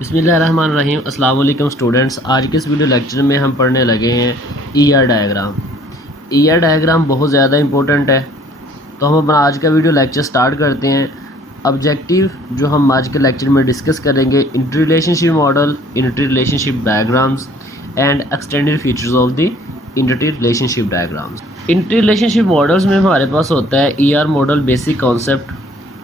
बिस्मिल्लाहिर्रहमानिर्रहीम। अस्सलाम वालेकुम स्टूडेंट्स। आज के इस वीडियो लेक्चर में हम पढ़ने लगे हैं ईआर डायग्राम। ईआर डायग्राम बहुत ज़्यादा इंपॉर्टेंट है, तो हम अपना आज का वीडियो लेक्चर स्टार्ट करते हैं। ऑब्जेक्टिव जो हम आज के लेक्चर में डिस्कस करेंगे, inter relationship model, inter relationship diagrams and extended features of the inter relationship diagrams. Inter relationship models में हमारे पास होता है ईआर मॉडल बेसिक कॉन्सेप्ट।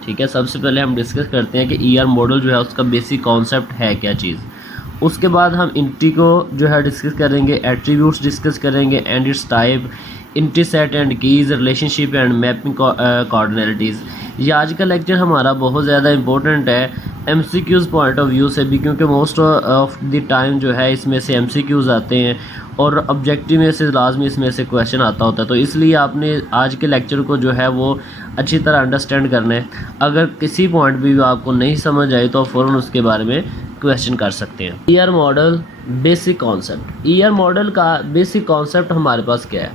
ठीक है, सबसे पहले हम डिस्कस करते हैं कि ईआर मॉडल जो है उसका बेसिक कॉन्सेप्ट है क्या चीज़। उसके बाद हम इंटी को जो है डिस्कस करेंगे, एट्रीब्यूट्स डिस्कस करेंगे and its type, entity set and keys, relationship and mapping cardinalities. ये आज का लेक्चर हमारा बहुत ज़्यादा इंपॉर्टेंट है एमसीक्यूज़ पॉइंट ऑफ व्यू से भी, क्योंकि मोस्ट ऑफ द टाइम जो है इसमें से एमसीक्यूज़ आते हैं और ऑब्जेक्टिव में से लाजमी इसमें से क्वेश्चन आता होता है। तो इसलिए आपने आज के लेक्चर को जो है वो अच्छी तरह अंडरस्टैंड करना है। अगर किसी पॉइंट भी आपको नहीं समझ आई तो फ़ौरन उसके बारे में क्वेश्चन कर सकते हैं। ER model basic concept. ER model का बेसिक कॉन्सेप्ट हमारे पास क्या है?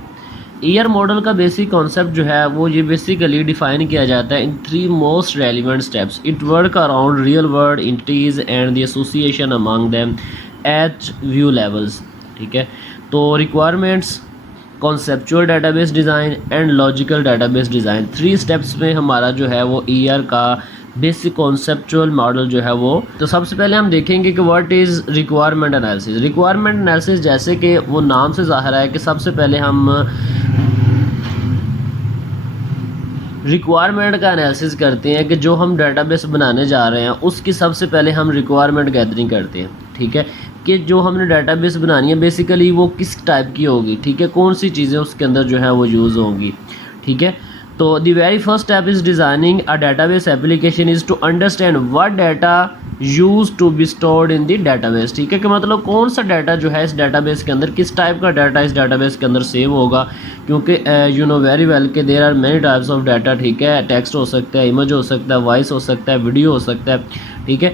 ईआर मॉडल का बेसिक कॉन्सेप्ट जो है वो ये बेसिकली डिफाइन किया जाता है इन 3 most relevant steps. It work around real world entities and the association among them at view levels. ठीक है, तो requirements, conceptual database design and logical database design, 3 steps में हमारा जो है वो ईआर का बेसिक कॉन्सेप्चुअल मॉडल जो है वो। तो सबसे पहले हम देखेंगे कि what is requirement analysis. Requirement analysis जैसे कि वो नाम से ज़ाहिर है कि सबसे पहले हम रिक्वायरमेंट का एनालिसिस करते हैं कि जो हम डाटाबेस बनाने जा रहे हैं उसकी सबसे पहले हम रिक्वायरमेंट गैदरिंग करते हैं। ठीक है, कि जो हमने डाटाबेस बनानी है बेसिकली वो किस टाइप की होगी। ठीक है, कौन सी चीज़ें उसके अंदर जो है वो यूज़ होंगी। ठीक है, तो the very first step is designing a database application is to understand what data use to be stored in the database. ठीक है, कि मतलब कौन सा डाटा जो है इस डाटाबेस के अंदर, किस टाइप का डाटा इस डाटाबेस के अंदर सेव होगा। क्योंकि यू नो वेरी वेल कि there are many types of data. ठीक है, टेक्स्ट हो सकता है, इमेज हो सकता है, वॉइस हो सकता है, वीडियो हो सकता है। ठीक है,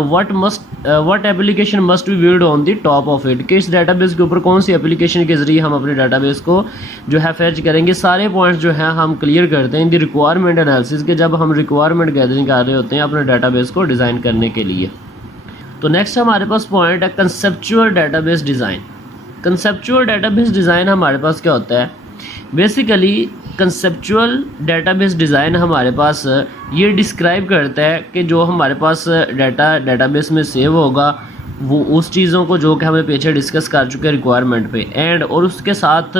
what application must be build on the top of it, कि इस डाटाबेस के ऊपर कौन सी एप्लीकेशन के ज़रिए हम अपने डाटाबेस को जो है फैच करेंगे। सारे पॉइंट्स जो है हम क्लियर करते हैं इन द रिक्वायरमेंट एनालिसिस के, जब हम रिक्वायरमेंट गैदरिंग कर रहे होते हैं अपने डाटाबेस को डिज़ाइन करने के लिए। तो नेक्स्ट हमारे पास पॉइंट है conceptual database design. Conceptual database design हमारे पास क्या होता है? बेसिकली कंसेप्चुअल डाटाबेस डिज़ाइन हमारे पास ये डिस्क्राइब करता है कि जो हमारे पास डाटाबेस में सेव होगा वो उस चीज़ों को जो कि हमें पीछे डिस्कस कर चुके हैं रिक्वायरमेंट पे, एंड और उसके साथ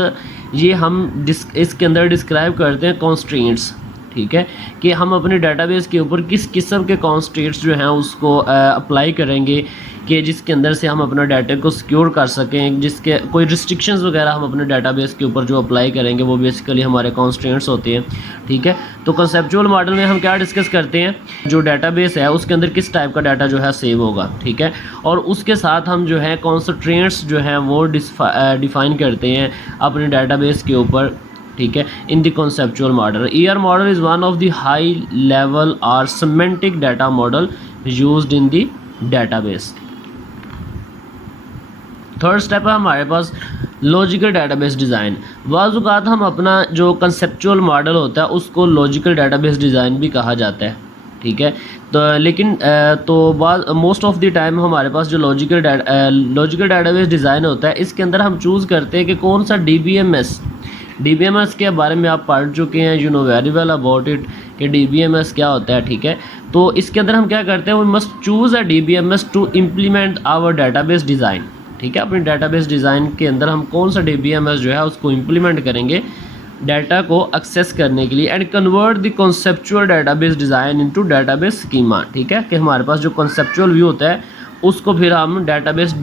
ये हम इसके अंदर डिस्क्राइब करते हैं कॉन्स्ट्रेंट्स। ठीक है, कि हम अपने डाटाबेस के ऊपर किस किस्म के कॉन्स्ट्रेंट्स जो हैं उसको अप्लाई करेंगे कि जिसके अंदर से हम अपना डाटा को सिक्योर कर सकें। जिसके कोई रिस्ट्रिक्शंस वगैरह हम अपने डाटाबेस के ऊपर जो अप्लाई करेंगे वो बेसिकली हमारे कॉन्स्ट्रेंट्स होते हैं। ठीक है, तो कंसेप्चुअल मॉडल में हम क्या डिस्कस करते हैं, जो डाटाबेस है उसके अंदर किस टाइप का डाटा जो है सेव होगा। ठीक है, और उसके साथ हम जो है कॉन्स्ट्रेंट्स जो हैं वो डिफाइन करते हैं अपने डाटाबेस के ऊपर। ठीक है, in the conceptual model. ER model is one of the high level और semantic data model used in the database. Third step है हमारे पास लॉजिकल डाटाबेस डिज़ाइन। बाज़-औक़ात हम अपना जो कंसेप्चुअल मॉडल होता है उसको लॉजिकल डाटाबेस डिज़ाइन भी कहा जाता है। ठीक है, तो लेकिन तो मोस्ट ऑफ द टाइम हमारे पास जो लॉजिकल डाटाबेस डिज़ाइन होता है इसके अंदर हम चूज़ करते हैं कि कौन सा डीबीएमएस के बारे में आप पढ़ चुके हैं, you know very well about it कि डीबीएमएस क्या होता है। ठीक है, तो इसके अंदर हम क्या करते हैं, we must choose a DBMS to implement our database design. ठीक है, अपने डाटाबेस डिज़ाइन के अंदर हम कौन सा डीबीएमएस जो है उसको इम्प्लीमेंट करेंगे डाटा को एक्सेस करने के लिए, and convert the conceptual database design into database schema. ठीक है, कि हमारे पास जो कॉन्सेप्चुअल व्यू होता है उसको फिर हम डाटाबेस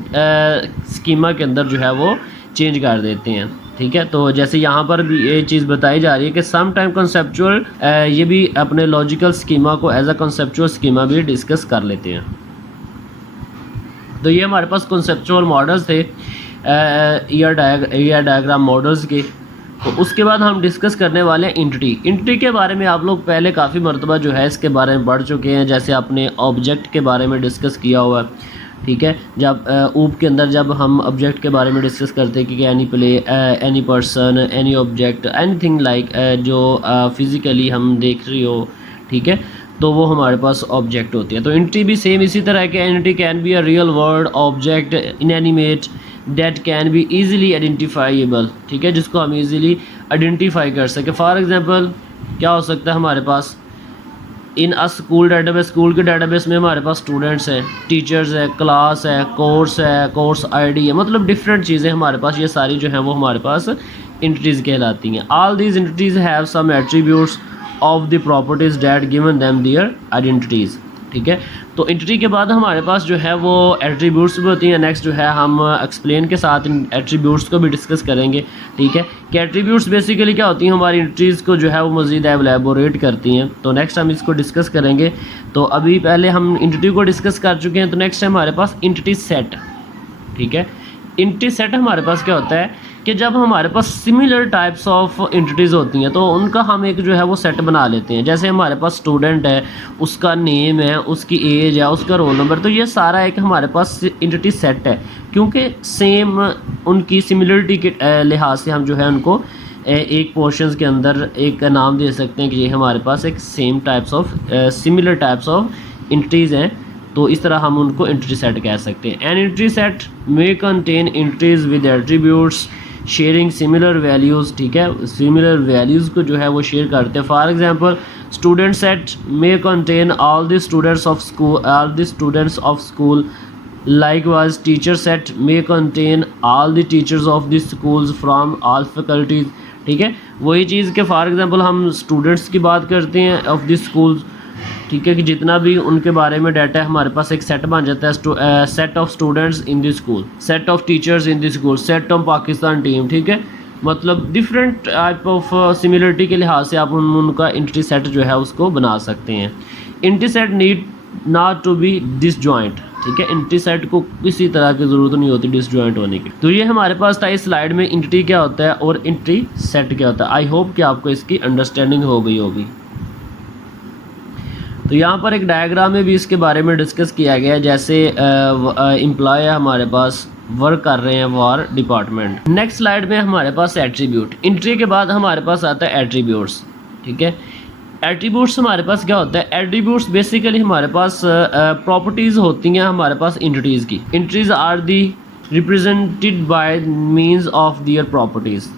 स्कीमा के अंदर जो है वो चेंज कर देते हैं। ठीक है, तो जैसे यहाँ पर भी ये चीज़ बताई जा रही है कि सम टाइम कंसेप्चुअल ये भी अपने लॉजिकल स्कीमा को एज अ कंसेप्चुअल स्कीमा भी डिस्कस कर लेते हैं। तो ये हमारे पास कंसेप्चुअल मॉडल्स थे ईआर डायग्राम मॉडल्स के। तो उसके बाद हम डिस्कस करने वाले हैं इंटिटी के बारे में। आप लोग पहले काफ़ी मरतबा जो है इसके बारे में पढ़ चुके हैं, जैसे आपने ऑब्जेक्ट के बारे में डिस्कस किया हुआ है। ठीक है, जब ऊप के अंदर जब हम ऑब्जेक्ट के बारे में डिस्कस करते हैं कि any play, any person, any object, anything like जो फिज़िकली हम देख रही हो। ठीक है, तो वो हमारे पास ऑब्जेक्ट होती है। तो एंटिटी भी सेम इसी तरह है कि entity can be a real word object inanimate that can be easily identifiable, ठीक है, जिसको हम ईजिली आइडेंटिफाई कर सकें। फॉर एग्जांपल क्या हो सकता है हमारे पास इन अ स्कूल डाटाबेस, स्कूल के डाटाबेस में हमारे पास स्टूडेंट्स हैं, टीचर्स है, क्लास है, कोर्स आईडी है, मतलब डिफरेंट चीज़ें हमारे पास, ये सारी जो हैं वो हमारे पास एंटिटीज़ कहलाती हैं। All these entities have some attributes of the properties that given them their identities, ठीक है। तो एंटिटी के बाद हमारे पास जो है वो एट्रीब्यूट्स भी होती हैं। नेक्स्ट जो है हम एक्सप्लेन के साथ इन एट्रीब्यूट्स को भी डिस्कस करेंगे, ठीक है, कि एट्रीब्यूट्स बेसिकली क्या होती हैं, हमारी एंटिटीज़ को जो है वो मज़ीद एलेबोरेट करती हैं। तो नेक्स्ट हम इसको डिस्कस करेंगे। तो अभी पहले हम एंटिटी को डिस्कस कर चुके हैं, तो नेक्स्ट है हमारे पास एंटिटी सेट, ठीक है। एंटिटी सेट हमारे पास क्या होता है कि जब हमारे पास सिमिलर टाइप्स ऑफ एंटिटीज़ होती हैं तो उनका हम एक जो है वो सेट बना लेते हैं। जैसे हमारे पास स्टूडेंट है, उसका नेम है, उसकी एज है, उसका रोल नंबर, तो ये सारा एक हमारे पास एंटिटी सेट है, क्योंकि सेम उनकी सिमिलरिटी के लिहाज से हम जो है उनको एक पोर्शंस के अंदर एक नाम दे सकते हैं कि ये हमारे पास एक same types of similar types of entities हैं। तो इस तरह हम उनको एंटिटी सेट कह सकते हैं। An entity set may contain entities with attributes sharing similar values, ठीक है, सिमिलर वैल्यूज़ को जो है वो शेयर करते हैं। For example student set may contain all the students of school likewise teacher said may contain all the teachers of the schools from all faculties, ठीक है। वही चीज़ के फॉर एग्जांपल हम स्टूडेंट्स की बात करते हैं ऑफ द स्कूल्स, ठीक है, कि जितना भी उनके बारे में डाटा है हमारे पास एक सेट बन जाता है, set of students in the school, set of teachers in the school, set of Pakistan team, ठीक है। मतलब डिफरेंट टाइप ऑफ सिमिलरिटी के लिहाज से आप उनका एंटिटी सेट जो है उसको बना सकते हैं। Entity set need not to be disjoint, ठीक है, एंटिटी सेट को किसी तरह की ज़रूरत नहीं होती डिसजॉइंट होने की। तो ये हमारे पास था इस स्लाइड में एंटिटी क्या होता है और एंटिटी सेट क्या होता है। आई होप कि आपको इसकी अंडरस्टैंडिंग हो गई होगी। तो यहाँ पर एक डायग्राम में भी इसके बारे में डिस्कस किया गया है। जैसे एम्प्लॉय है हमारे पास, वर्क कर रहे हैं वॉर डिपार्टमेंट। नेक्स्ट स्लाइड में हमारे पास एट्रीब्यूट, एंट्री के बाद हमारे पास आता है एट्रीब्यूट्स, ठीक है। एट्रीब्यूट्स हमारे पास क्या होता है, एट्रीब्यूट्स बेसिकली हमारे पास प्रॉपर्टीज़ होती हैं हमारे पास एंटिटीज़ की। Entities are the represented by means of their properties,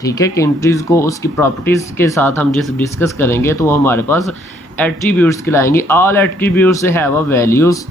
ठीक है, कि एंटिटीज़ को उसकी प्रॉपर्टीज़ के साथ हम जिस डिस्कस करेंगे तो वो हमारे पास एट्रीब्यूट्स कहलाएंगे। All attributes have a values,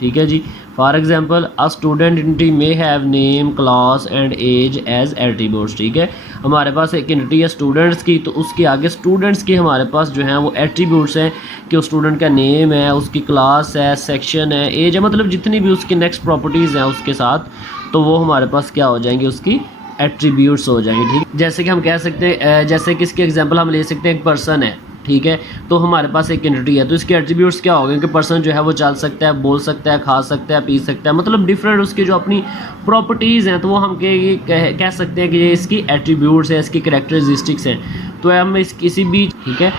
ठीक है जी। For example a student entity may have name, class and age as attributes, ठीक है। हमारे पास एक एंटिटी है स्टूडेंट्स की, तो उसके आगे स्टूडेंट्स की हमारे पास जो है वो एट्रीब्यूट्स हैं कि उस स्टूडेंट का नेम है, उसकी क्लास है, सेक्शन है, एज है, मतलब जितनी भी उसकी नेक्स्ट प्रॉपर्टीज़ हैं उसके साथ, तो वो हमारे पास क्या हो जाएंगी, उसकी एट्रीब्यूट्स हो जाएंगे, ठीक। जैसे कि हम कह सकते हैं, जैसे कि इसकी एग्जांपल हम ले सकते हैं, एक पर्सन है, ठीक है, तो हमारे पास एक एंटिटी है, तो इसके एट्रीब्यूट्स क्या हो गए कि पर्सन जो है वो चल सकता है, बोल सकता है, खा सकता है, पी सकता है, मतलब डिफरेंट उसकी जो अपनी प्रॉपर्टीज़ हैं, तो वो हम कह सकते हैं कि ये इसकी एट्रीब्यूट्स है, इसकी कैरेक्टरिस्टिक्स हैं। तो हम इस किसी भी, ठीक है,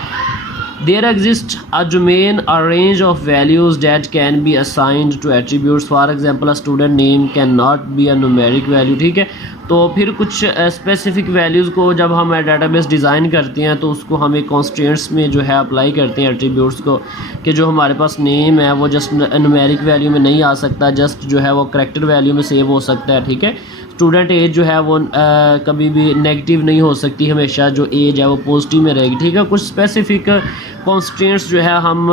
there exist a domain a range of values that can be assigned to attributes, for example a student name can not be a numeric value, ठीक है। तो फिर कुछ स्पेसिफिक वैल्यूज़ को जब हम डेटाबेस डिज़ाइन करते हैं तो उसको हम एक कॉन्स्ट्रेंट्स में जो है अप्लाई करते हैं एट्रीब्यूट्स को, कि जो हमारे पास नेम है वो जस्ट न्यूमेरिक वैल्यू में नहीं आ सकता, जस्ट जो है वो करैक्टर वैल्यू में सेव हो सकता है, ठीक है। स्टूडेंट एज जो है वो कभी भी नेगेटिव नहीं हो सकती, हमेशा जो एज है वो पॉजिटिव में रहेगी, ठीक है। कुछ स्पेसिफिक कॉन्स्टेंट्स जो है हम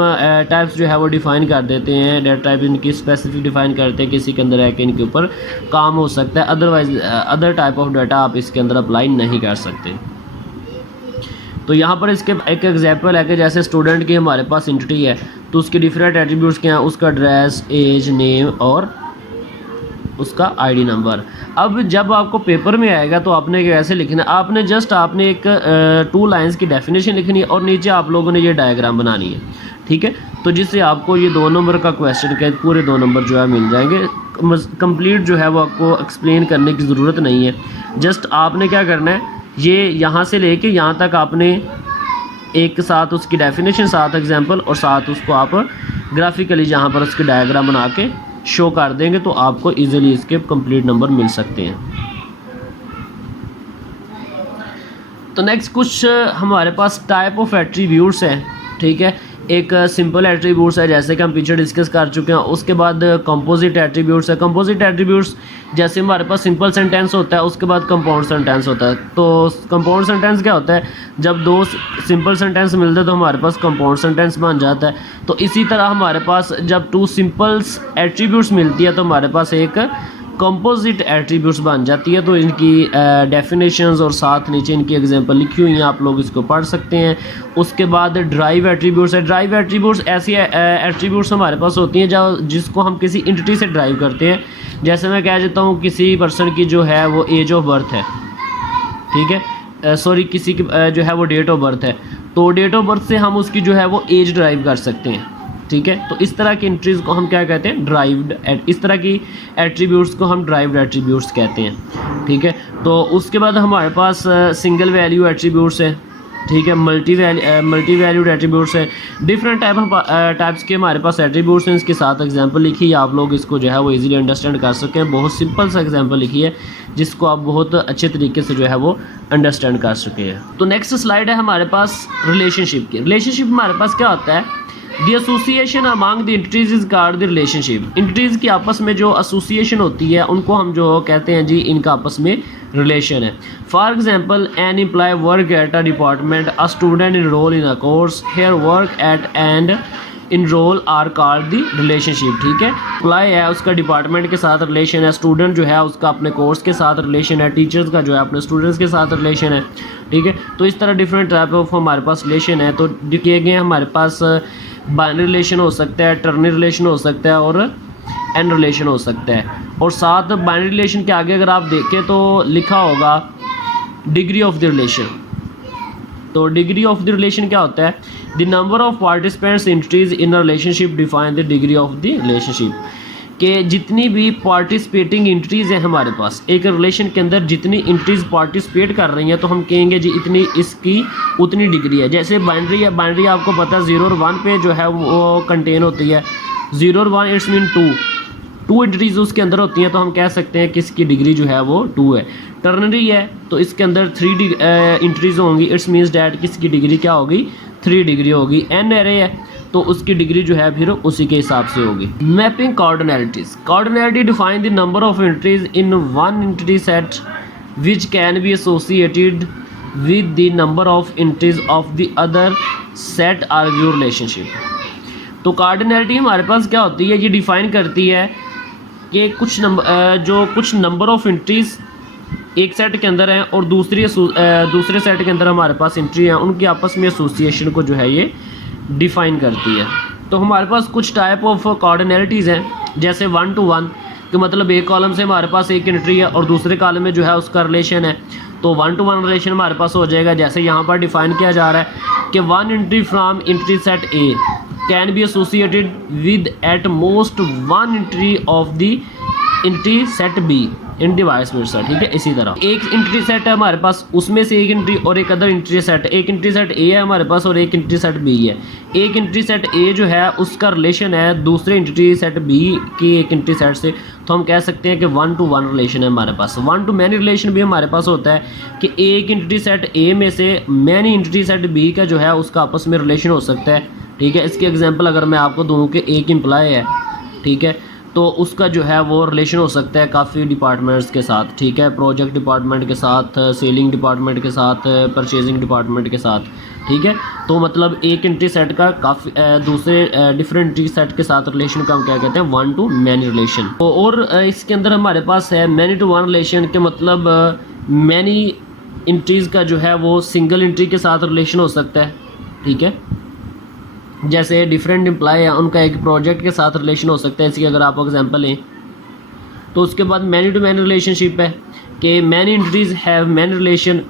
टाइप्स जो है वो डिफ़ाइन कर देते हैं, डेटा टाइप इनकी स्पेसिफिक डिफ़ाइन करते हैं किसी के अंदर है कि इनके ऊपर काम हो सकता है, otherwise other type of data आप इसके अंदर अप्लाई नहीं कर सकते। तो यहाँ पर इसके एक एग्जांपल है कि जैसे स्टूडेंट की हमारे पास एंटिटी है, तो उसके डिफरेंट एट्रीब्यूट्स क्या हैं, उसका एड्रेस, एज, नेम और उसका आईडी नंबर। अब जब आपको पेपर में आएगा तो आपने कैसे लिखना है, आपने एक 2 लाइंस की डेफिनेशन लिखनी है और नीचे आप लोगों ने ये डायग्राम बनानी है, ठीक है। तो जिससे आपको ये 2 नंबर का क्वेश्चन के पूरे 2 नंबर जो है मिल जाएंगे। कंप्लीट जो है वो आपको एक्सप्लेन करने की ज़रूरत नहीं है, जस्ट आपने क्या करना है, ये यहाँ से लेके यहाँ तक आपने एक साथ उसकी डेफिनेशन, साथ एग्जाम्पल और साथ उसको आप ग्राफिकली जहाँ पर उसके डायग्राम बना के शो कर देंगे तो आपको इजीली इसके कंप्लीट नंबर मिल सकते हैं। तो नेक्स्ट कुछ हमारे पास टाइप ऑफ एट्रीब्यूट्स हैं, ठीक है, एक सिंपल एट्रीब्यूट्स है जैसे कि हम पीछे डिस्कस कर चुके हैं। उसके बाद कंपोजिट एट्रीब्यूट्स है। कंपोजिट एट्रीब्यूट्स जैसे हमारे पास सिंपल सेंटेंस होता है, उसके बाद कंपाउंड सेंटेंस होता है। तो कंपाउंड सेंटेंस क्या होता है, जब दो सिंपल सेंटेंस मिलते हैं तो हमारे पास कंपाउंड सेंटेंस बन जाता है। तो इसी तरह हमारे पास जब टू सिंपल एट्रीब्यूट्स मिलती है तो हमारे पास एक कंपोजिट एट्रीब्यूट्स बन जाती है। तो इनकी डेफिनेशंस और साथ नीचे इनकी एग्जांपल लिखी हुई हैं, आप लोग इसको पढ़ सकते हैं। उसके बाद ड्राइव एट्रीब्यूट्स है। ड्राइव एट्रीब्यूट्स ऐसी एट्रीब्यूट्स हमारे पास होती हैं जिसको हम किसी एंटिटी से ड्राइव करते हैं। जैसे मैं कह देता हूँ किसी पर्सन की जो है वो एज ऑफ बर्थ है, ठीक है, सॉरी किसी की जो है वो डेट ऑफ बर्थ है, तो डेट ऑफ बर्थ से हम उसकी जो है वो एज ड्राइव कर सकते हैं, ठीक है। तो इस तरह की एंट्रीज़ को हम क्या कहते हैं, ड्राइव्ड। इस तरह की एट्रीब्यूट्स को हम ड्राइव्ड एट्रीब्यूट्स कहते हैं, ठीक है। तो उसके बाद हमारे पास सिंगल वैल्यू एट्रीब्यूट्स है, ठीक है, मल्टी वैल्यूड एट्रीब्यूट्स है। डिफरेंट टाइप्स के हमारे पास एट्रीब्यूट्स हैं। इसके साथ एग्जांपल लिखी है, आप लोग इसको जो है वो इजीली अंडरस्टैंड कर सकते हैं। बहुत सिंपल सा एग्जांपल लिखी है जिसको आप बहुत अच्छे तरीके से जो है वो अंडरस्टैंड कर सके हैं। तो नेक्स्ट स्लाइड है हमारे पास रिलेशनशिप की। रिलेशनशिप हमारे पास क्या होता है, the association among the entities is called the relationship. Entities की आपस में जो एसोसिएशन होती है उनको हम जो कहते हैं जी इनका आपस में रिलेशन है। For example an employ work at a department, a student enrol in a course, here work at and enrol are called the relationship, ठीक है। एम्प्लॉय है उसका डिपार्टमेंट के साथ रिलेशन है, स्टूडेंट जो है उसका अपने कोर्स के साथ रिलेशन है, टीचर्स का जो है अपने स्टूडेंट्स के साथ रिलेशन है, ठीक है। तो इस तरह डिफरेंट टाइप ऑफ हमारे पास रिलेशन है। तो किए गए हमारे पास बाइनरी रिलेशन हो सकता है, टर्नरी रिलेशन हो सकता है और एंड रिलेशन हो सकता है। और साथ बाइनरी रिलेशन के आगे अगर आप देखें तो लिखा होगा डिग्री ऑफ द रिलेशन। तो डिग्री ऑफ द रिलेशन क्या होता है, the number of participants entities in a relationship define the degree of the relationship. कि जितनी भी पार्टिसिपेटिंग एंटिटीज़ हैं हमारे पास एक रिलेशन के अंदर, जितनी एंटिटीज़ पार्टिसिपेट कर रही हैं तो हम कहेंगे जी इतनी इसकी उतनी डिग्री है। जैसे बाइनरी है, बाइनरी आपको पता है 0 और 1 पे जो है वो कंटेन होती है। 0 और 1 इट्स मीन 2 एंटिटीज़ उसके अंदर होती हैं, तो हम कह सकते हैं कि इसकी डिग्री जो है वो 2 है। टर्नरी है तो इसके अंदर 3 एंटिटीज़ होंगी, इट्स मीन्स डैट कि इसकी डिग्री क्या होगी, 3 डिग्री होगी। एन एरे है तो उसकी डिग्री जो है फिर उसी के हिसाब से होगी। Mapping cardinalities. Cardinality define the number of entities in one entity set which can be associated with the number of entities of the other set are view relationship. तो कार्डिनैलिटी हमारे पास क्या होती है, ये डिफाइन करती है कि कुछ नंबर ऑफ एंटिटीज एक सेट के अंदर हैं और दूसरे सेट के अंदर हमारे पास एंट्री हैं, उनकी आपस में एसोसिएशन को जो है ये डिफाइन करती है। तो हमारे पास कुछ टाइप ऑफ कार्डिनैलिटीज़ हैं, जैसे 1 to 1 कि मतलब एक कॉलम से हमारे पास एक एंट्री है और दूसरे कॉलम में जो है उसका रिलेशन है, तो 1 to 1 रिलेशन हमारे पास हो जाएगा। जैसे यहाँ पर डिफाइन किया जा रहा है कि 1 entity from entity set A can be associated with at most 1 entity of the entity set B in vice versa, ठीक है। इसी तरह एक एंट्री सेट है हमारे पास, उसमें से एक एंट्री और एक अदर एंट्री सेट, एक एंट्री सेट ए है हमारे पास और एक एंट्री सेट बी है। एक एंट्री सेट ए जो है उसका रिलेशन है दूसरे एंट्री सेट बी की एक एंट्री सेट से, तो हम कह सकते हैं कि 1 to 1 रिलेशन है हमारे पास। 1 to many रिलेशन भी हमारे पास होता है कि एक एंट्री सेट ए में से मैनी एंट्री सेट बी का जो है उसका आपस में रिलेशन हो सकता है, ठीक है। इसकी एग्जाम्पल अगर मैं आपको दूँ कि एक एम्प्लॉय है, ठीक है, तो उसका जो है वो रिलेशन हो सकता है काफ़ी डिपार्टमेंट्स के साथ, ठीक है, प्रोजेक्ट डिपार्टमेंट के साथ, सेलिंग डिपार्टमेंट के साथ, परचेजिंग डिपार्टमेंट के साथ, ठीक है। तो मतलब एक एंट्री सेट का काफ़ी दूसरे डिफरेंट एंट्री सेट के साथ रिलेशन का हम क्या कहते हैं, 1 to many रिलेशन। और इसके अंदर हमारे पास है many to 1 रिलेशन के मतलब मैनी एंट्रीज़ का जो है वो सिंगल एंट्री के साथ रिलेशन हो सकता है, ठीक है। जैसे डिफरेंट एम्प्लॉय है उनका एक प्रोजेक्ट के साथ रिलेशन हो सकता है, इसकी अगर आप एग्जांपल लें। तो उसके बाद मैनी टू मैनी रिलेशनशिप है कि many entities have many relation,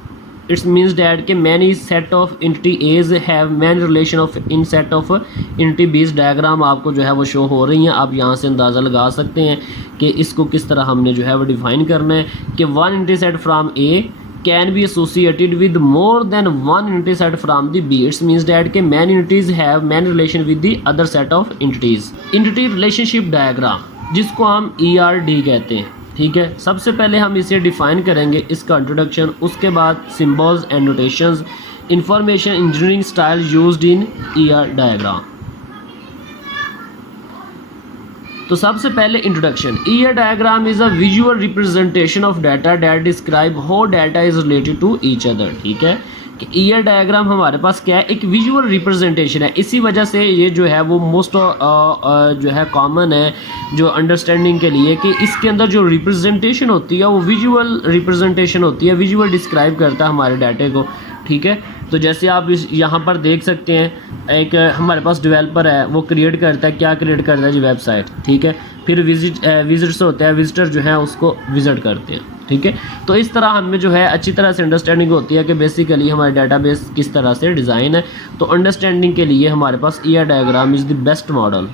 its means that कि many set of entity as have many relation of in set of entities. Diagram आपको जो है वो शो हो रही हैं, आप यहाँ से अंदाज़ा लगा सकते हैं कि इसको किस तरह हमने जो है वो डिफाइन करना है कि 1 entity set from A can be associated with more than one entity set from the B. It means that कि many entities have many relation with the other set of entities. Entity relationship diagram जिसको हम ERD कहते हैं, ठीक है। सबसे पहले हम इसे डिफाइन करेंगे, इसका इंट्रोडक्शन, उसके बाद symbols and notations, information engineering style used in ER diagram. तो सबसे पहले introduction. ER diagram is a visual representation of data that describe how data is related to each other. ठीक है कि ईयर डायग्राम हमारे पास क्या है, एक विजुअल रिप्रेजेंटेशन है। इसी वजह से ये जो है वो मोस्ट जो है कॉमन है जो अंडरस्टैंडिंग के लिए, कि इसके अंदर जो रिप्रेजेंटेशन होती है वो विजुअल रिप्रेजेंटेशन होती है, विजुअल डिस्क्राइब करता है हमारे डाटे को। ठीक है, तो जैसे आप इस यहाँ पर देख सकते हैं, एक हमारे पास डेवलपर है, वो क्रिएट करता है, क्या क्रिएट करता है जी, वेबसाइट। ठीक है, फिर विजिट्स होते हैं, विजिटर जो है उसको विजिट करते हैं। ठीक है, तो इस तरह हमें जो है अच्छी तरह से अंडरस्टैंडिंग होती है कि बेसिकली हमारे डाटाबेस किस तरह से डिज़ाइन है। तो अंडरस्टैंडिंग के लिए हमारे पास ER diagram is the best model.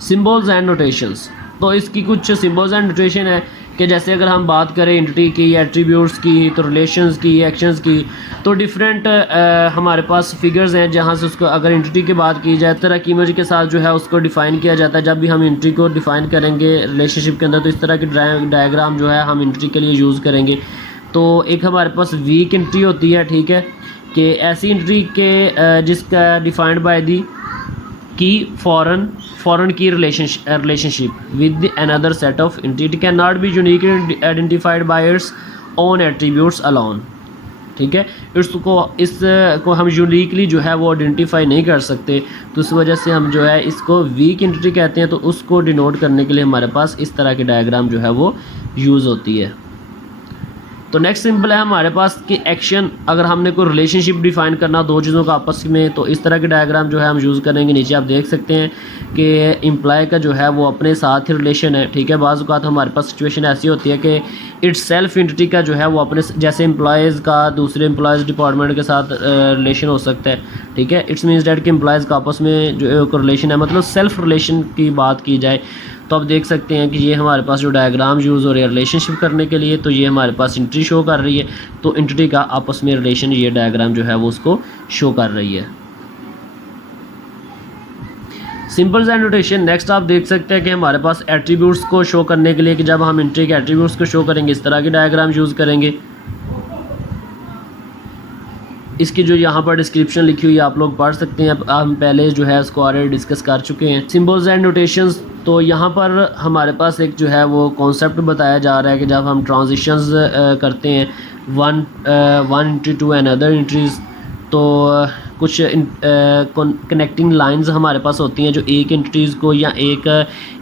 Symbols and notations. तो इसकी कुछ सिंबल्स एंड नोटेशन है कि जैसे अगर हम बात करें एंटिटी की, एट्रीब्यूट्स की, तो रिलेशंस की, एक्शंस की, तो डिफरेंट हमारे पास फिगर्स हैं जहाँ से उसको, अगर एंटिटी की बात की जाए, तरह की इमेज के साथ जो है उसको डिफ़ाइन किया जाता है। जब भी हम एंटिटी को डिफ़ाइन करेंगे रिलेशनशिप के अंदर, तो इस तरह की डायग्राम जो है हम एंटिटी के लिए यूज़ करेंगे। तो एक हमारे पास वीक एंटिटी होती है, ठीक है, कि ऐसी एंटिटी के जिसका डिफाइंड बाय दी की फॉरेन की relationship with another set of entity. It cannot be uniquely identified by its own attributes alone. ठीक है, इसको हम यूनिकली जो है वो आइडेंटिफाई नहीं कर सकते, तो इस वजह से हम जो है इसको वीक एंटिटी कहते हैं। तो उसको डिनोट करने के लिए हमारे पास इस तरह की डायग्राम जो है वो यूज़ होती है। तो नेक्स्ट सिंपल है हमारे पास कि एक्शन, अगर हमने कोई रिलेशनशिप डिफाइन करना दो चीज़ों का आपस में, तो इस तरह की डायग्राम जो है हम यूज़ करेंगे। नीचे आप देख सकते हैं कि एम्प्लॉय का जो है वो अपने साथ ही रिलेशन है। ठीक है, बाज़ औक़ात हमारे पास सिचुएशन ऐसी होती है कि इट्स सेल्फ एंटिटी का जो है वो अपने, जैसे एम्प्लॉयज़ का दूसरे एम्प्लॉयज़ डिपार्टमेंट के साथ रिलेशन हो सकता है। ठीक है, इट्स मीन्स डैट कि एम्प्लॉयज़ का आपस में जो एक रिलेशन है, मतलब सेल्फ रिलेशन की बात की जाए तो आप देख सकते हैं कि ये हमारे पास जो डायग्राम यूज़ हो रही है रिलेशनशिप करने के लिए, तो ये हमारे पास एंटिटी शो कर रही है। तो एंटिटी का आपस में रिलेशन ये डायग्राम जो है वो उसको शो कर रही है। Symbols and notation. नेक्स्ट आप देख सकते हैं कि हमारे पास एट्रीब्यूट्स को शो करने के लिए, कि जब हम एंटिटी के एट्रीब्यूट्स को शो करेंगे इस तरह की डायग्राम यूज़ करेंगे। इसकी जो यहाँ पर डिस्क्रिप्शन लिखी हुई है आप लोग पढ़ सकते हैं, हम पहले जो है उसको ऑलरेडी डिस्कस कर चुके हैं। सिंबल्स एंड नोटेशंस, तो यहाँ पर हमारे पास एक जो है वो कॉन्सेप्ट बताया जा रहा है कि जब हम ट्रांजिशंस करते हैं one entry to another entries, तो कुछ कनेक्टिंग लाइंस हमारे पास होती हैं जो एक एंटिटीज़ को या एक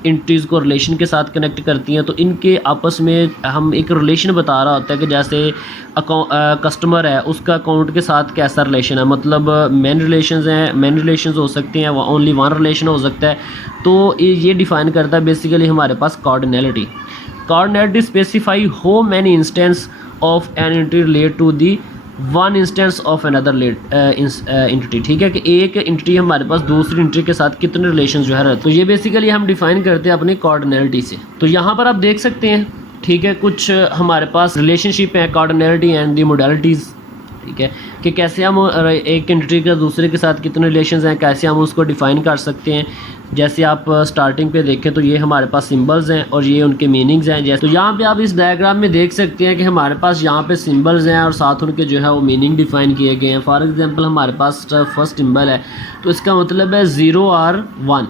एंटिटीज़ को रिलेशन के साथ कनेक्ट करती हैं। तो इनके आपस में हम एक रिलेशन बता रहा होता है कि जैसे कस्टमर है, उसका अकाउंट के साथ कैसा रिलेशन है, मतलब मेन रिलेशंस हैं, मेन रिलेशंस हो सकते हैं, ओनली वन रिलेशन हो सकता है। तो ये डिफ़ाइन करता है बेसिकली हमारे पास cardinality. Cardinality specify how many instance of an entity relate to the one instance of another entity. ठीक है, कि एक एंटिटी हमारे पास दूसरी एंटिटी के साथ कितने रिलेशन जो है, तो ये बेसिकली हम डिफाइन करते हैं अपनी कार्डिनैलिटी से। तो यहाँ पर आप देख सकते हैं, ठीक है, कुछ हमारे पास रिलेशनशिप है, कार्डिनैलिटी एंड दी मोडालिटीज़। ठीक है, कि कैसे हम एक एंटिटी का दूसरे के साथ कितने रिलेशंस हैं, कैसे हम उसको डिफ़ाइन कर सकते हैं। जैसे आप स्टार्टिंग पे देखें तो ये हमारे पास सिंबल्स हैं और ये उनके मीनिंग्स हैं। जैसे तो यहाँ पे आप इस डायग्राम में देख सकते हैं कि हमारे पास यहाँ पे सिंबल्स हैं और साथ उनके जो है वो मीनिंग डिफ़ाइन किए गए हैं। फॉर एग्जांपल हमारे पास फर्स्ट सिंबल है, तो इसका मतलब है 0 और 1।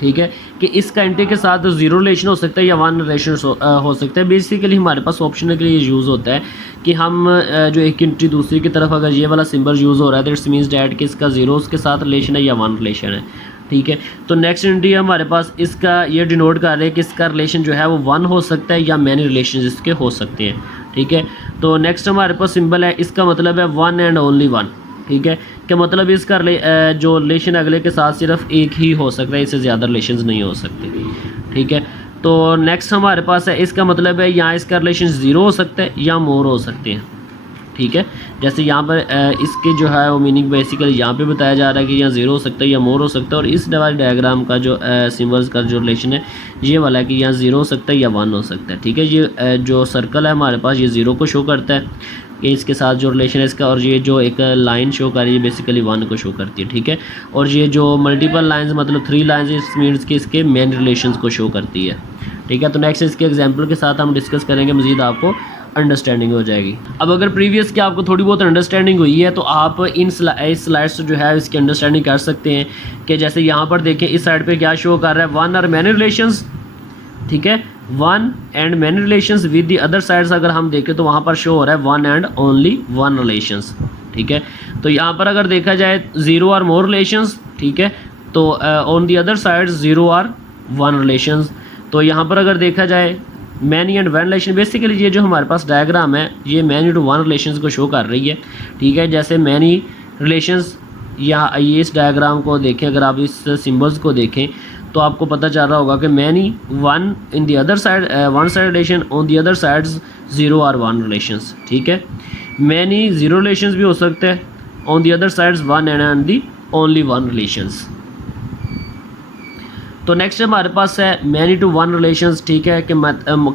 ठीक है, कि इसका एंटिटी के साथ 0 रिलेशन हो सकता है या 1 रिलेशन हो सकता है। बेसिकली हमारे पास ऑप्शन के लिए यूज़ होता है कि हम जो एक एंटिटी दूसरी की तरफ अगर ये वाला सिंबल यूज़ हो रहा है तो इट्स मीन्स डैट कि इसका 0 उसके साथ रिलेशन है या 1 रिलेशन है। ठीक है, तो नेक्स्ट एंटिटी हमारे पास इसका ये डिनोट कर रहे हैं कि इसका रिलेशन जो है वो 1 हो सकता है या मैनी रिलेशन इसके हो सकते हैं। ठीक है, तो नेक्स्ट हमारे पास सिंबल है, इसका मतलब है 1 एंड ओनली 1। ठीक है, कि मतलब इसका जो रिलेशन अगले के साथ सिर्फ एक ही हो सकता है, इससे ज़्यादा रिलेशंस नहीं हो सकते। ठीक है, तो नेक्स्ट हमारे पास है, इसका मतलब है यहाँ इसका रिलेशन 0 हो सकता है या मोर हो सकते हैं। ठीक है, जैसे यहाँ पर इसके जो है वो मीनिंग बेसिकली यहाँ पे बताया जा रहा है कि यहाँ 0 हो सकता है या मोर हो सकता है। और इस डायग्राम का जो सिम्बल्स का जो रिलेशन है ये वाला है कि यहाँ 0 हो सकता है या 1 हो सकता है। ठीक है, ये जो सर्कल है हमारे पास ये 0 को शो करता है कि इसके साथ जो रिलेशन है इसका, और ये जो एक लाइन शो कर रही है बेसिकली 1 को शो करती है। ठीक है, और ये जो मल्टीपल लाइंस मतलब 3 लाइंस इस मीन्स के इसके मेन रिलेशंस को शो करती है। ठीक है, तो नेक्स्ट इसके एग्जांपल के साथ हम डिस्कस करेंगे मज़ीद आपको अंडरस्टैंडिंग हो जाएगी। अब अगर प्रीवियस की आपको थोड़ी बहुत अंडरस्टैंडिंग हुई है तो आप इस स्लाइड्स जो है इसकी अंडरस्टैंडिंग कर सकते हैं कि जैसे यहाँ पर देखें इस साइड पे क्या शो कर रहा है, वन और मैनी रिलेशंस, ठीक है, one and many relations with the other sides अगर हम देखें तो वहाँ पर शो हो रहा है one and only one relations, ठीक है। तो यहाँ पर अगर देखा जाए ज़ीरो और मोर रिलेशंस, ठीक है, तो on the other side zero और वन रिलेशंस। तो यहाँ पर अगर देखा जाए many and one relation, basically ये जो हमारे पास डायग्राम है ये मैनी टू वन रिलेशंस को शो कर रही है, ठीक है। जैसे मैनी रिलेशंस, या ये इस डायग्राम को देखें, अगर आप इस सिम्बल्स को देखें तो आपको पता चल रहा होगा कि many one in the other side, one side relation, on the other sides zero और वन रिलेशंस, ठीक है। मैनी ज़ीरो रिलेशंस भी हो सकते हैं, on the other sides one and the only one relations. तो नेक्स्ट हमारे पास है मैनी टू वन रिलेशंस, ठीक है, कि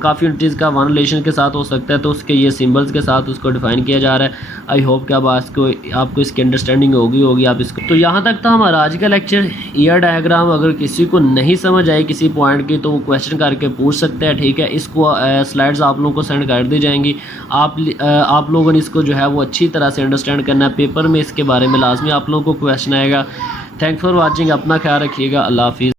काफ़ी यूनिटीज़ का वन रिलेशन के साथ हो सकता है, तो उसके ये सिंबल्स के साथ उसको डिफाइन किया जा रहा है। आई होप कि अब आपको इसकी अंडरस्टैंडिंग होगी आप इसको। तो यहाँ तक था हमारा आज का लेक्चर। ईयर डायग्राम अगर किसी को नहीं समझ आए किसी पॉइंट की तो वो क्वेश्चन करके पूछ सकते हैं, ठीक है। इसको स्लाइड्स आप लोगों को सेंड कर दी जाएंगी, आप लोगों ने इसको जो है वो अच्छी तरह से अंडरस्टैंड करना है। पेपर में इसके बारे में लाजमी आप लोगों को क्वेश्चन आएगा। थैंक्स फॉर वॉचिंग, अपना ख्याल रखिएगा, अल्लाह हाफिज़।